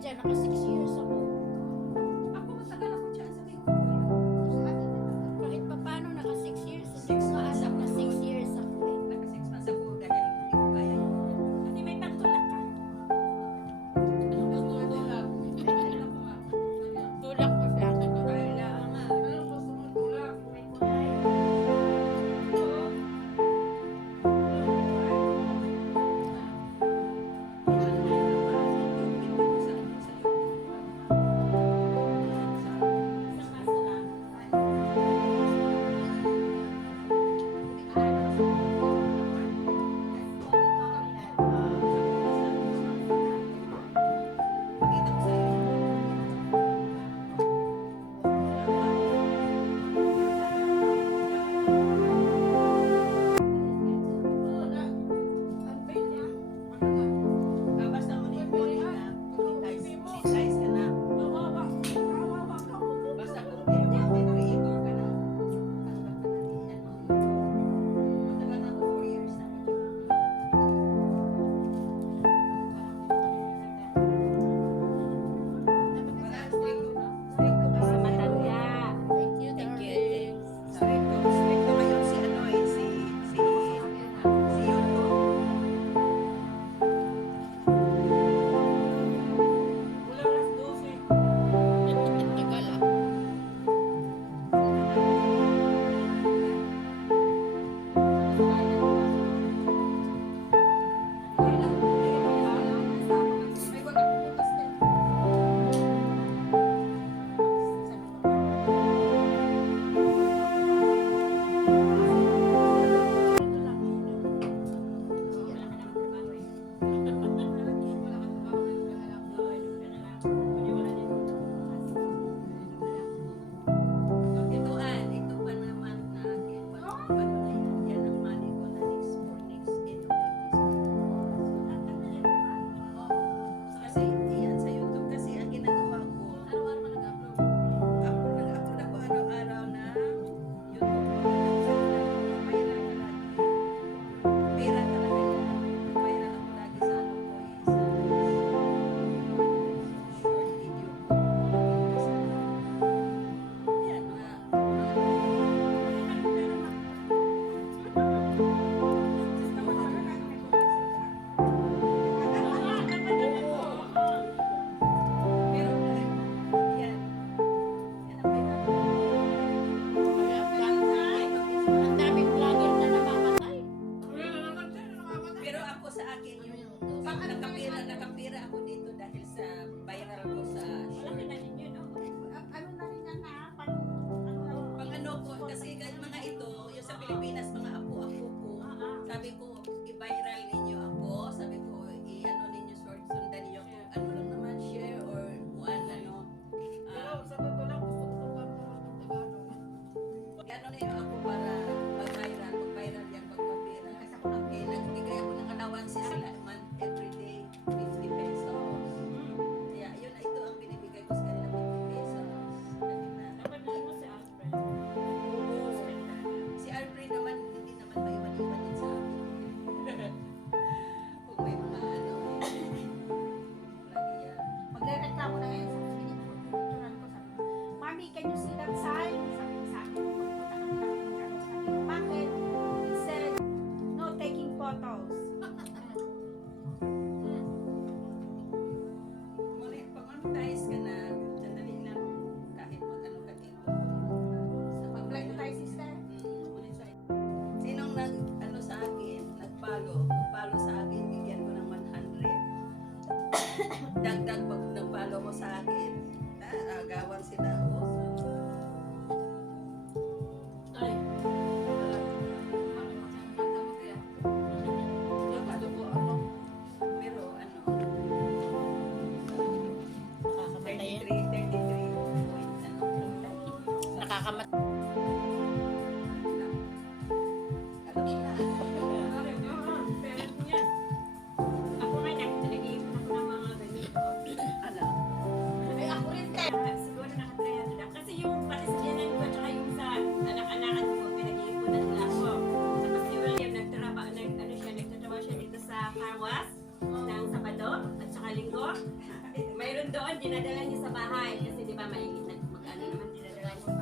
dyan, naka 6 years ako. Ako matagal ako dyan sa Bicol. Kahit pa paano, naka 6 years. Hindi 6 ko months alam na ako. 6 years ako eh. Naka 6 months ako dahil hindi ko kaya yun. Kasi may pagtulak ka. Tulak mo lang. Basta mo na yung monetize ka na. Basta kung creator ka na. Matagal na ako 4 years na. Wala, stricto ka sa Matanda. Thank you, darling. Stricto ngayon si ano eh, si Yoko. Tagal ah. Ito pa naman na akin. Ano na yan? Yan ang money ko na next for next end of Kasi yan sa YouTube. Kasi ang ginagawa ko, ako nag-upload ako araw-araw na YouTube. Pera talaga yan. Viral ako lagi sa ano ko sa short video ko. Yan, pero yan. Yan ang Ang daming vlogger na namamatay. Pero ako sa akin yung nakapira ako dito dahil sa viral ko sa short. Pang ano ko, kasi kahit mga ito, yung sa Pilipinas, mga apo-apo ko, sabi ko, i-viral ninyo ako, sabi ko, i-ano ninyo short, sundan ninyo kung ano lang naman, share or kung ano, ano ninyo ako para mag-viral yan, pag-viral. Eh, nagbigay ako ng allowances sila, month, everyday, 50 pesos. Kaya, yun, ito ang binibigay ko sa kanila, 50 pesos. Kanila. Si Alfred naman, hindi naman maiwan-iwan din sa akin. Kung may mga ano lagi yan. Magre-reklamo na yan sa pinipicturan ko. Sabi ko, Mami, can you see that sign? Sabi ko sa akin, sabi ko, bakit? It said, no taking photos. Pag-monetize ka na, sandali lang, kahit mag-ano ka dito. Mag-vlog na tayo, sister. Monetize. Sinong ano sa akin, nag-follow sa akin, bigyan ko ng 100. Dagdag pag nag-follow mo sa akin, agawan sila. Ay. Pero ano, Nakakamatay yan. 33 point ano. Nakakamatay. Ako nga, nag-iipon ako ng mga ganito. Ano? Ay, ako rin tayo. Siguro naka-300 ako. Kasi yung patisyanan ko, tsaka yung sa anak-anakan ko, pinag-iipunan nila ako. Tapos si William, nagtatrabaho siya dito sa car wash ng Sabado at saka Linggo. Mayroon doon, dinadala niya sa bahay. Kasi di ba may mag-ano naman, dinadala niya sa